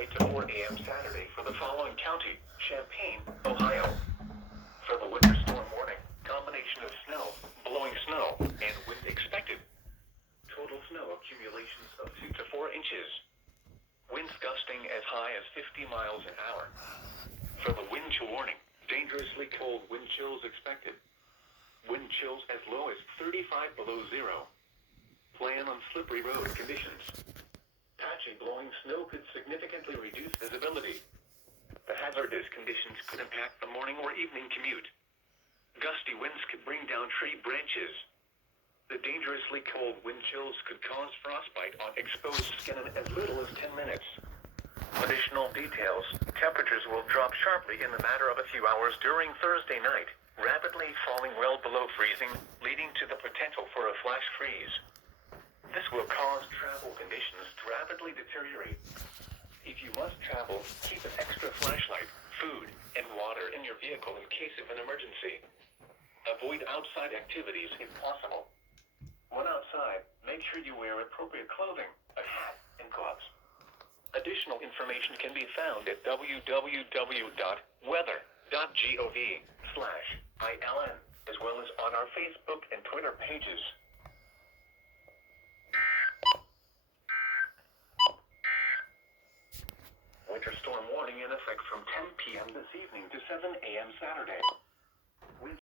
8 to 4 a.m. Saturday for the following county: Champaign, Ohio. For the winter storm warning, combination of snow, blowing snow, and wind expected. Total snow accumulations of 2 to 4 inches. Winds gusting as high as 50 miles an hour. For the wind chill warning, dangerously cold wind chills expected. Wind chills as low as 35 below zero. Plan on slippery road conditions. Patchy blowing snow could significantly reduce visibility. The hazardous conditions could impact the morning or evening commute. Gusty winds could bring down tree branches. The dangerously cold wind chills could cause frostbite on exposed skin in as little as 10 minutes. Additional details: temperatures will drop sharply in the matter of a few hours during Thursday night, rapidly falling well below freezing, leading to the potential for a flash freeze. This will cause travel conditions to rapidly deteriorate. If you must travel, keep an extra flashlight, food, and water in your vehicle in case of an emergency. Avoid outside activities if possible. When outside, make sure you wear appropriate clothing, a hat, and gloves. Additional information can be found at www.weather.gov/ILN, as well as on our Facebook and Twitter pages. Winter storm warning in effect from 10 p.m. this evening to 7 a.m. Saturday. Wind